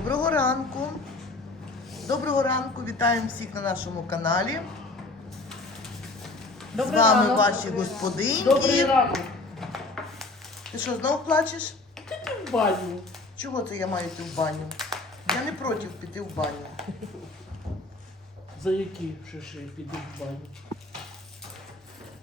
Доброго ранку. Доброго ранку. Вітаємо всіх на нашому каналі. З вами ранок. ваші Добрий господинки. ранок. Ти що, знову плачеш? Ти в баню. Чого це я маю йти в баню? Я не проти піти в баню. За які шиши піду в баню?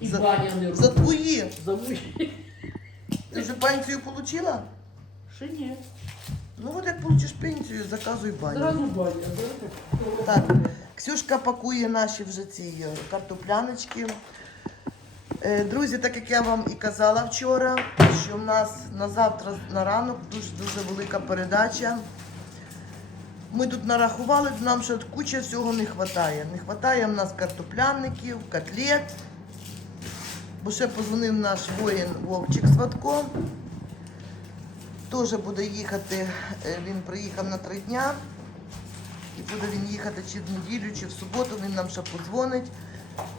І За- баня не За твої. За мої. Ти вже пенсію отримала? Ще ні. Ну от як отримаєш пенсію, заказуй баню. Зразу баня, да? Так, Ксюшка пакує наші вже ці е, картопляночки. Е, Друзі, так як я вам і казала вчора, що в нас на завтра на ранок дуже-дуже велика передача. Ми тут нарахували, нам ще куча всього не вистачає. Не вистачає в нас картоплянників, котлет. Бо ще позвонив наш воїн Вовчик Сватко. Теж буде їхати, е, він приїхав на три дня. І буде він їхати чи в неділю, чи в суботу, він нам ще подзвонить.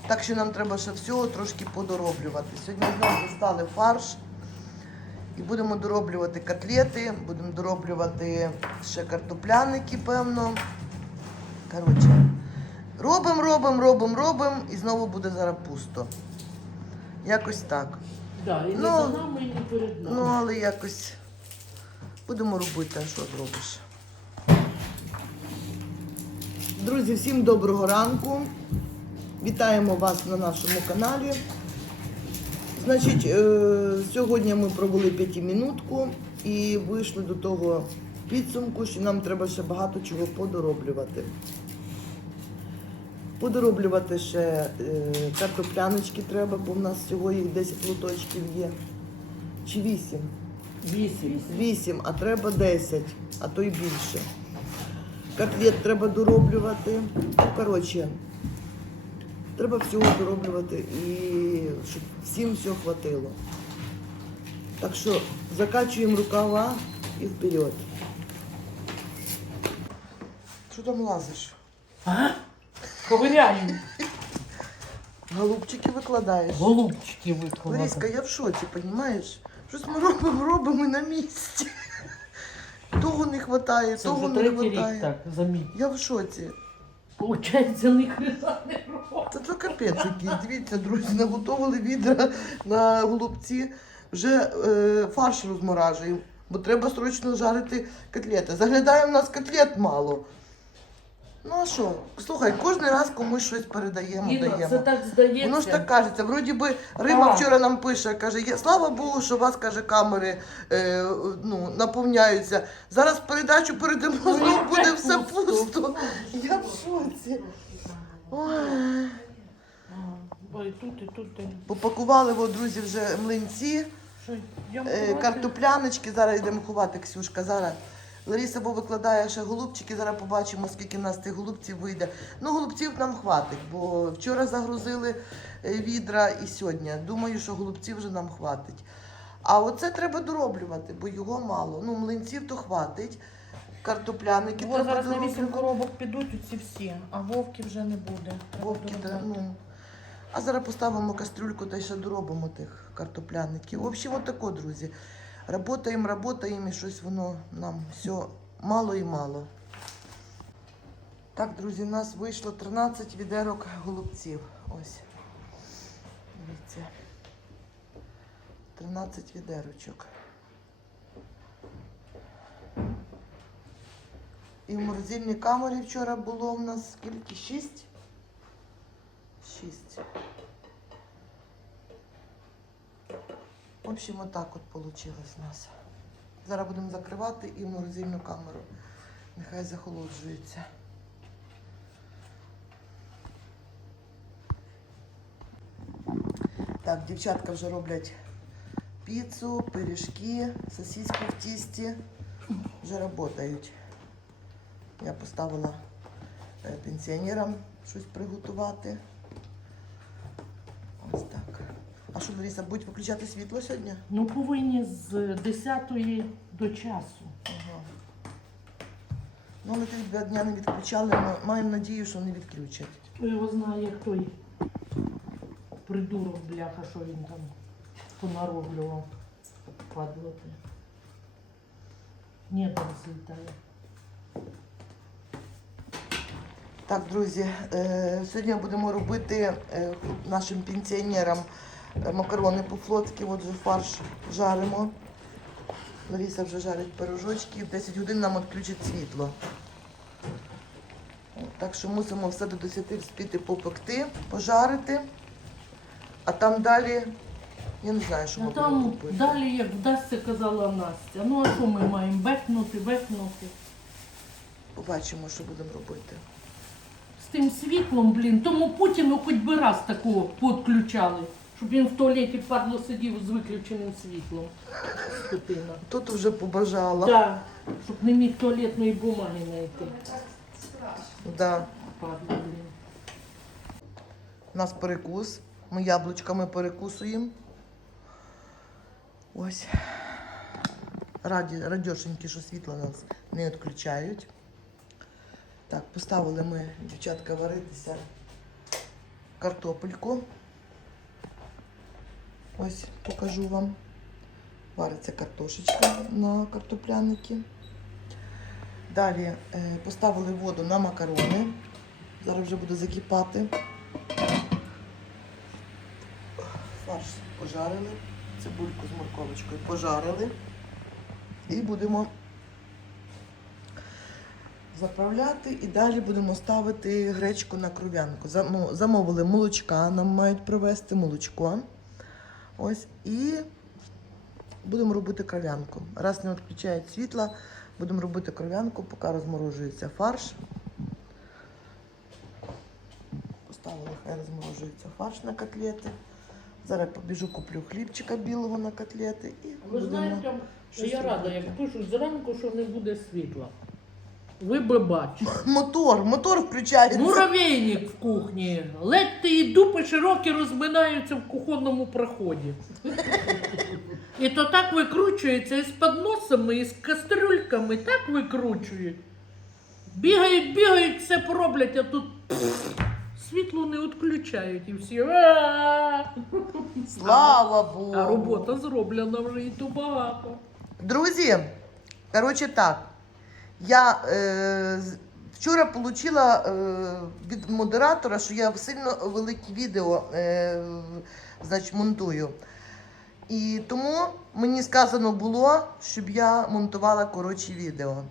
Так що нам треба ще всього трошки подороблювати. Сьогодні знову достали фарш. І будемо дороблювати котлети, будемо дороблювати ще картопляники, певно. Коротше, робимо, робимо, робимо, робимо, і знову буде зараз пусто. Якось так. Да, і не Ну, за нами, і не перед нами. Ну, але якось будемо робити, а що зробиш. Друзі, всім доброго ранку. Вітаємо вас на нашому каналі. Значить, е, сьогодні ми провели п'ятимінутку і вийшли до того підсумку, що нам треба ще багато чого подороблювати. Подороблювати ще е, картопляночки треба, бо в нас всього їх 10 лоточків є. Чи 8? Вісім. 8, а треба 10, а то й більше. Котлет треба дороблювати. Ну, коротше, треба всього дороблювати і щоб всім все хватило. Так що закачуємо рукава і вперед. Що там лазиш? А? Ковиряю. Голубчики викладаєш. Голубчики Лариска, викладати. я в шоці, розумієш? Щось ми робимо, робимо і на місці. Того не вистачає, Це того вже не третій рік вистачає. так, заміть. Я в шоці. Получається, ні хрена не робить. Це то капець якийсь. Дивіться, друзі, наготовили відра на голубці. Вже е, фарш розморажуємо, бо треба срочно жарити котлети. Заглядаємо, у нас котлет мало. Ну а що? Слухай, кожен раз комусь щось передаємо, Інна, даємо. це так здається. Воно ж так кажеться. Вроді би Рима Так. вчора нам пише, каже, «Я- слава Богу, що у вас каже, камери е, ну, наповняються. Зараз передачу передамо, Ну, знову буде все пусто. Я в шоці. Ой. А, і тут, і тут. і- Попакували, о, друзі, вже млинці, Що, я е, картопляночки. Зараз йдемо ховати, Ксюшка. Зараз. Лариса бо викладає ще голубчики, зараз побачимо, скільки в нас тих голубців вийде. Ну, голубців нам хватить, бо вчора загрузили е, відра і сьогодні. Думаю, що голубців вже нам хватить. А оце треба дороблювати, бо його мало. Ну, млинців то хватить. Картопляники Бо треба зараз на вісім дороблювати. коробок підуть оці всі, а вовки вже не буде. Треба Вовки, доробляти. ну. А зараз поставимо кастрюльку та ще доробимо тих картопляників. В общем, отако, друзі. Работаємо, работаємо і щось воно нам все мало і мало. Так, друзі, у нас вийшло 13 відерок голубців. Ось. Дивіться. 13 відерочок. І в морозильній камері вчора було в нас скільки? Шість? Шість. В общем, отак от вийшло у нас. Зараз будемо закривати і в морозильну камеру. Нехай захолоджується. Так, дівчатка вже роблять піцу, пиріжки, сосиски в тісті. Вже працюють. Я поставила е, пенсіонерам щось приготувати. Ось так. А що, Лариса, будуть виключати світло сьогодні? Ну, повинні з 10 до часу. Ага. Ну, ми тоді два дня не відключали, але маємо надію, що не відключать. Хто його знає, як той придурок, бляха, що він там понароблював. Падлоти. Ні, там злітає. Так, друзі, е, сьогодні будемо робити е, нашим пенсіонерам макарони по-флотськи. От вже фарш жаримо. Лариса вже жарить пирожочки. В 10 годин нам відключить світло. Так що мусимо все до 10 вспіти попекти, пожарити. А там далі, я не знаю, що ми будемо там робити. далі, як вдасться, казала Настя. Ну а що ми маємо? Бекнути, бекнути. Побачимо, що будемо робити. З тим світлом, блін, тому Путіну хоч би раз такого підключали, щоб він в туалеті падло сидів з виключеним світлом. Скотина. Тут вже побажала. Так, щоб не міг туалетної бумаги знайти. Да. Падло, блін. У нас перекус. Ми яблучками перекусуємо. Ось. Раді, радьошенькі, що світло нас не відключають. Так, поставили ми, дівчатка, варитися картопельку. Ось покажу вам. Вариться картошечка на картопляники. Далі е, поставили воду на макарони. Зараз вже буде закипати. Фарш пожарили, цибульку з морковочкою пожарили. І будемо заправляти і далі будемо ставити гречку на кров'янку. Замовили молочка, нам мають привезти молочко. Ось і будемо робити кров'янку. Раз не відключають світла, будемо робити кров'янку, поки розморожується фарш. Поставили, хай розморожується фарш на котлети. Зараз побіжу, куплю хлібчика білого на котлети і Ви будемо... знаєте, що я рада, як пишуть зранку, що не буде світла. Ви би бачили. Мотор, мотор включається. Муравейник в кухні. Ледь і дупи широкі розминаються в кухонному проході. І то так викручується і з подносами, і з кастрюльками, так викручують. Бігають, бігають, все пороблять, а тут світло не відключають і всі. «А-а-а!» Слава Богу. А робота зроблена вже і то багато. Друзі, коротше так. Я е, вчора отримала е, від модератора, що я сильно великі відео е, значить, монтую. І тому мені сказано було, щоб я монтувала коротші відео.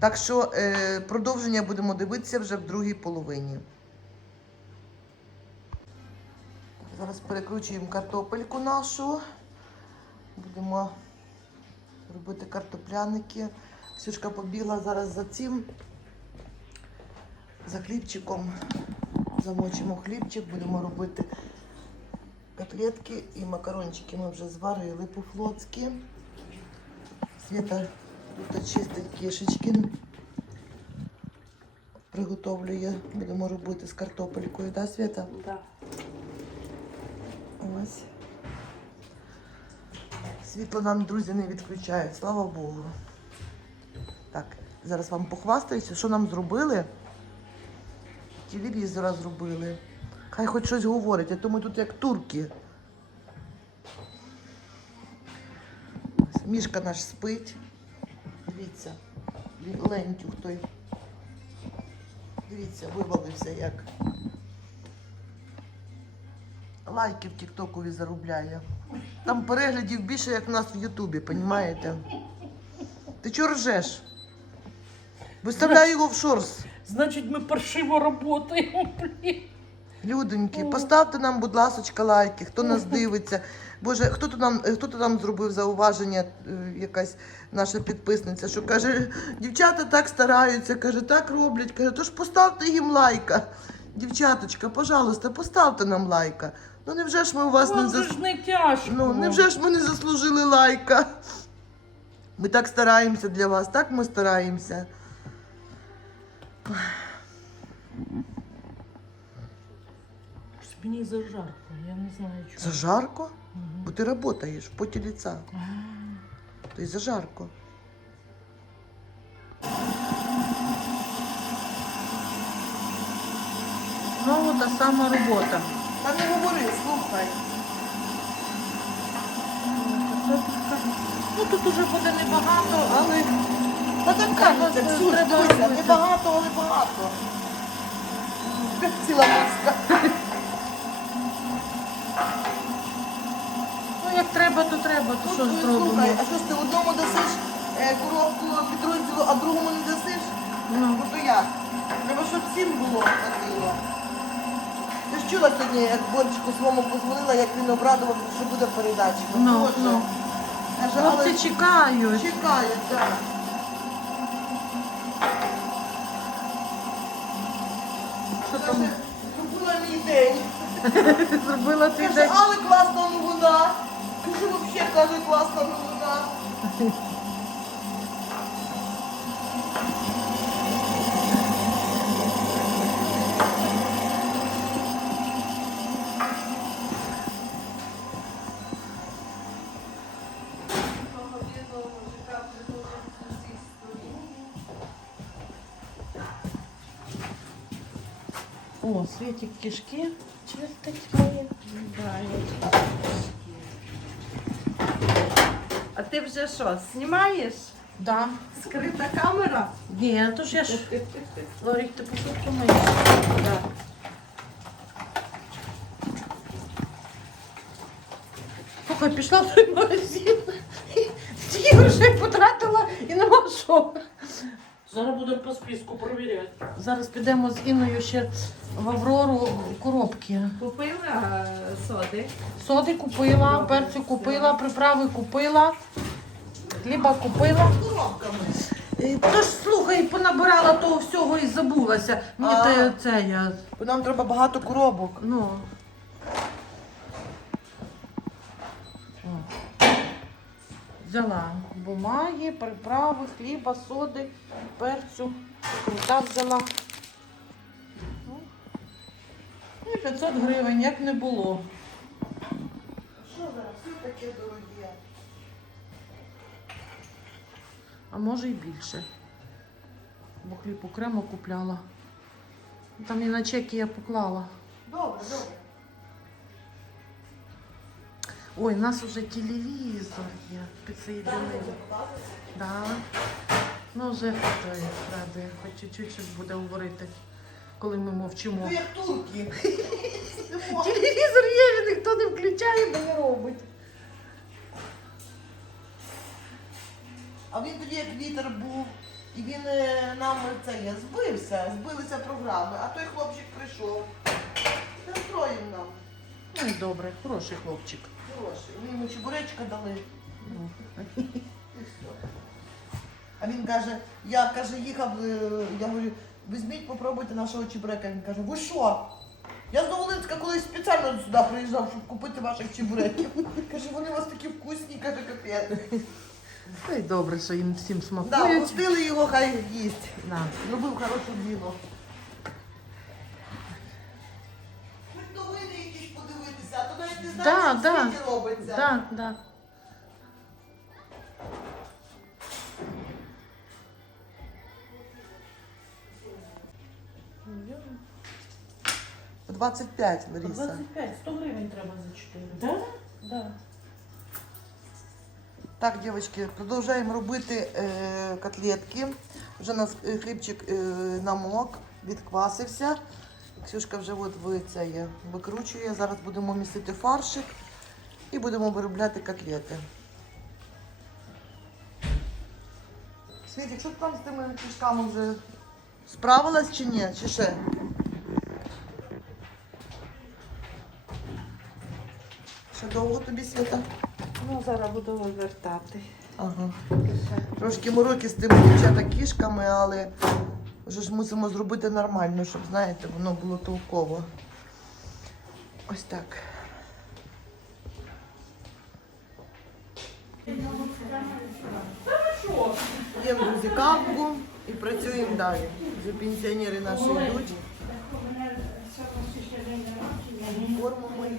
Так що е, продовження будемо дивитися вже в другій половині. Зараз перекручуємо картопельку нашу. Будемо робити картопляники. Ксюшка побігла зараз за цим, за хлібчиком. Замочимо хлібчик, будемо робити котлетки і макарончики ми вже зварили по-флотськи. Свята тут чистить кишечки. Приготовлює, будемо робити з картопелькою, так, да, Свята? Ось. Світло нам, друзі, не відключають, слава Богу. Так, зараз вам похвастаюся, що нам зробили. Телевізора зробили. Хай хоч щось говорить, а то ми тут як турки. Мішка наш спить. Дивіться, лентюх той. Дивіться, вивалився як. Лайки в Тіктокові заробляє. Там переглядів більше, як в нас в Ютубі, понімаєте? Ти чого ржеш? Виставляй його в шорс. Значить, ми паршиво працюємо. блін. Людоньки, поставте нам, будь ласочка, лайки, хто нас дивиться. Боже, хто то нам, хто то нам зробив зауваження, е, якась наша підписниця, що каже, дівчата так стараються, каже, так роблять. Каже, тож поставте їм лайка. Дівчаточка, пожалуйста, поставте нам лайка. Ну невже ж ми у вас не Вам зас... ж не тяжко. Ну, невже ж ми не заслужили лайка? Ми так стараємося для вас, так ми стараємося. Щось Мені зажарко, я не знаю чого. Зажарко? Мгм. Бо ти працюєш в поті ліца. А, То й зажарко. Знову та сама робота. Та не говори, слухай. Ну тут уже буде небагато, але Та так кажуть, Ксюш, дивися, не багато, але багато. Ціла миска. Ну як треба, то треба, то що ж Ну, зробимо. Слухай, а що ж ти одному дасиш е, коробку підрозділу, а другому не дасиш? Ну. Ну то як? Треба, щоб всім було хватило. Ти ж чула сьогодні, як Борчику своєму позвонила, як він обрадував, що буде передача. Ну, ну. Каже, але Хлопці чекають. чекає, так. Що там? зробила мій день. Зробила твій Каже, день. але класна новина. Каже, взагалі, каже, класна новина. О, Світик кишки чистить мої. А ти вже що, знімаєш? Да. Скрита камера? Ні, то ж я ж. Лорік, ти посудку миєш? Да. Слухай, пішла в той магазин. Ті грошей потратила і нема що. Зараз будемо по списку перевіряти. Зараз підемо з Інною ще в Аврору коробки. Купила соди. Соди купила, перцю купила, приправи купила, хліба купила. Коробками. Е, Тож, слухай, понабирала того всього і забулася. Мені А. те, це я. Бо нам треба багато коробок. Ну. Взяла бумаги, приправи, хліба, соди, перцю, крута взяла. Ну. І 500 гривень, як не було. Що зараз? Все таке дороге. А може і більше. Бо хліб окремо купляла. Там і на чеки я поклала. Добре, добре. Ой, у нас уже телевізор є підсоєдинений. Да. Ну, вже хватає, радує. Хоч чуть-чуть щось буде говорити, коли ми мовчимо. Ну як турки. Телевізор є, він ніхто не включає, бо не робить. А він тоді як вітер був, і він е, нам це є, збився, збилися програми, а той хлопчик прийшов. Настроїв нам. Ну і добре, хороший хлопчик. Хороший. Ми йому чебуречка дали. І все. А він каже, я каже, їхав, е, я говорю, візьміть, попробуйте нашого чебурека. Він каже, ви що? Я з Новолинська колись спеціально сюди приїжджав, щоб купити ваших чебуреків. Каже, вони у вас такі вкусні, каже, капець. Та й добре, що їм всім Да, смакують. пустили його, хай їсть. Да. Зробив хороше діло. Да, да. світі робиться. Да, да. По 25, Лариса. 25, 100 гривень треба за 4. Да? Да. Так, дівчатки, продовжуємо робити е, котлетки. Вже у нас е, хлібчик е, намок, відквасився. Ксюшка вже от ви це є, викручує. Зараз будемо місити фаршик і будемо виробляти котлети. Світ, якщо ти там з тими кішками вже справилась чи ні? Чи ще? Ще довго тобі світа? Ну, зараз буду вивертати. Ага. Трошки мороки з тими дівчата кішками, але вже ж мусимо зробити нормально, щоб, знаєте, воно було толково. Ось так. П'ємо, друзі, кавку і працюємо далі. Вже пенсіонери наші йдуть. Форму мою.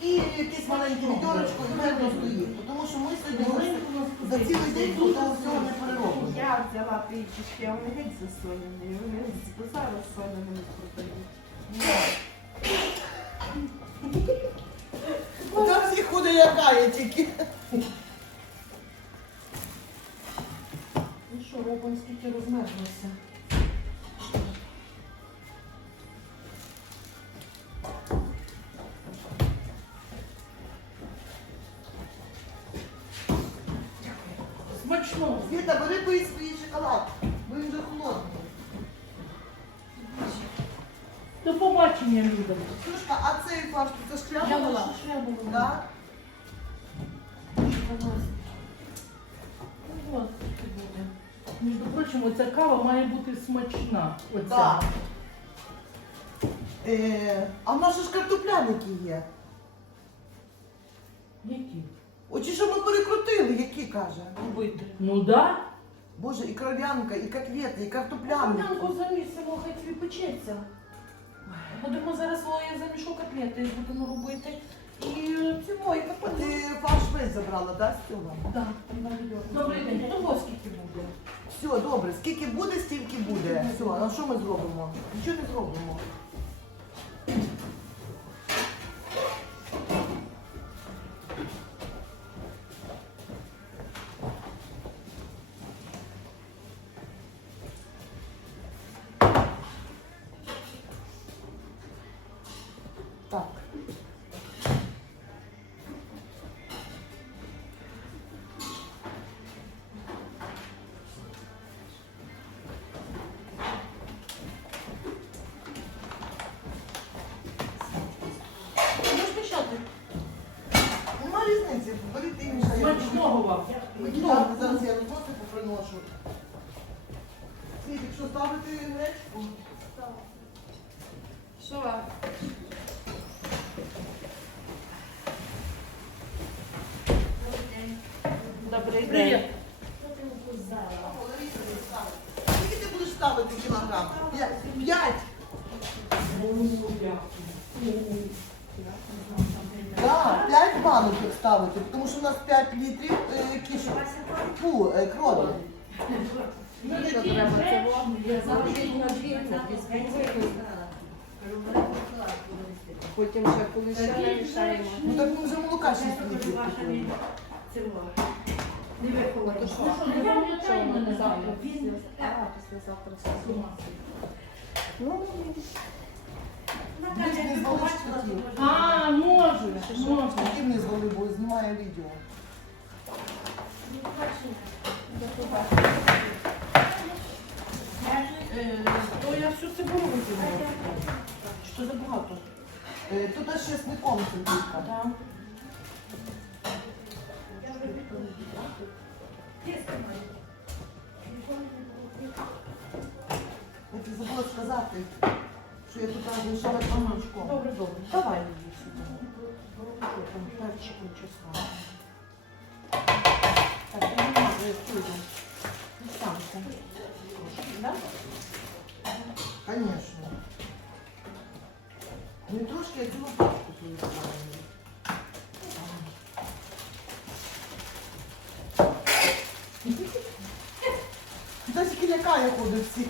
Світ, видно стоїть, тому що ми сьогодні за цілий день того всього не переробимо. Я взяла пічечки, а вони геть засолені. Вони зараз соленими продають. Там всі худе лякає тільки. Ну що, робимо, скільки розмерзлося. Смачно. Бери пий свій шоколад, бо він вже холодний. До побачення, Люда. Слушка, а цей фарш, це шкляна Я була? була. Да? Між прочим, оця кава має бути смачна. Оця. Да. Е, а в нас же ж картопляники є. Які? Оті, що ми перекрутили, які каже. Робити. Ну да. Боже, і кров'янка, і котлети, і картопляники. Ямку замісимо, хай тобі печеться. Будемо зараз я замішу котлети, будемо робити. І цього, і А ти фарш весь забрала, да, з цього? Так. Добрий день. Того скільки буде. Все, добре, скільки буде, стільки буде. Все, а що ми зробимо? Нічого не зробимо. Літрів е, кіш... Фу, е, крові. Це Потім ще коли ще намішаємо. Ну так ми вже молока 6 літрів купили. Ну що, не завтра? А, післязавтра. Десь не звалиш. А, може, може. Таким не звали, бо знімає відео. Е, То я всю цибулю викинула. Що забагато? Е, Тут аж чесником цибулька. Так. Я тобі забула сказати, що я тут залишала памочком. Добре, добре. Давай її сюди. Перчиком чесна. Так, не можу цю самку. Да? Конечно. І трошки я цілу пачку свою ставлю. Та тільки лякає ходить всіх.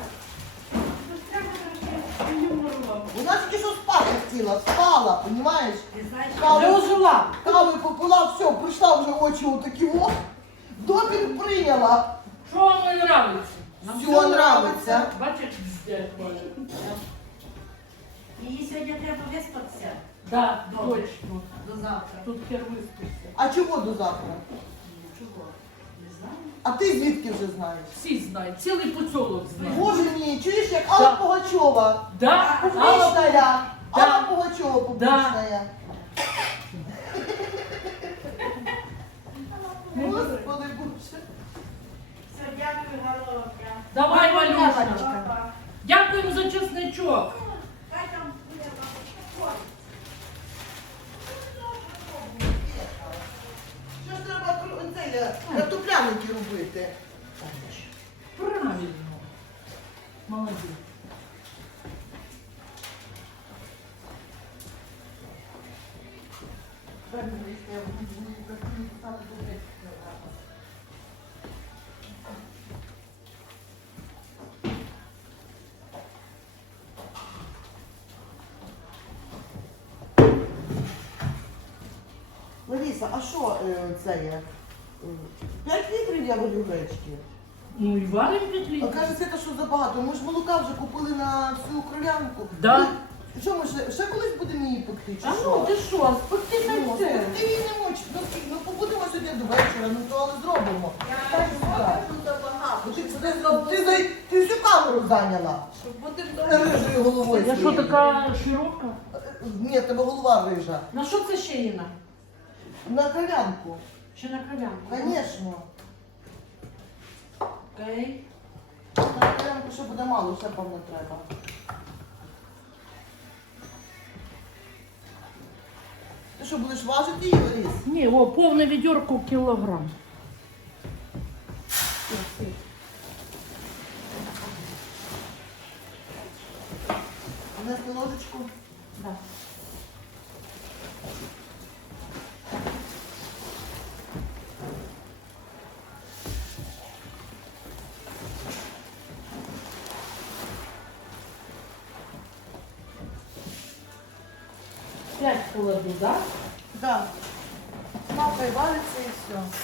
Вона тільки що спати хотіла, спала, понімаєш? Вже Каву, ожила. кави попила, все, прийшла вже очі отакі о. Допінг прийняла. Що вам не нравиться? Все нравиться. Бачиш, здесь може. Її сьогодні треба виспатися Да, точно. до завтра. Тут хер виспався. А чого до завтра? Чого? Не знаю. А ти звідки вже знаєш? Всі знають, цілий поцілок знає. Боже мій, чуєш, як Алла Да. Пугачова. Да? Алла, Публічная. Да. Алла Пугачова публічная. Господи Боже. Все, дякую, Володя. давай, Валюша. Дякуємо за чесничок. Аліса, а що е, це є? 5 літрів я варю гречки. Ну і варимо п'ять А літрів. каже, це що забагато. Ми ж молока вже купили на всю кров'янку. Да. Ну, Що ми ще, ще колись будемо її пекти? Чи А що? ну ти що, спекти на Ну, це. Ти її не мочь. Ну, ти- ну побудемо сьогодні до вечора, ну то але зробимо. Так, так. Ну, Ти, ти, ти, ти, ти всю камеру зайняла. Щоб бути Рижою головою. Я що своєю. така широка? Ні, в тебе голова рижа. На що це ще Інна? На кров'янку. Ще на кров'янку? Звісно. Окей. На кров'янку ще буде мало, ще певно треба. Ти що, будеш важити її, Ларіс? Ні, о, повне відьорку кілограм. Внести ложечку. Да. Валиться і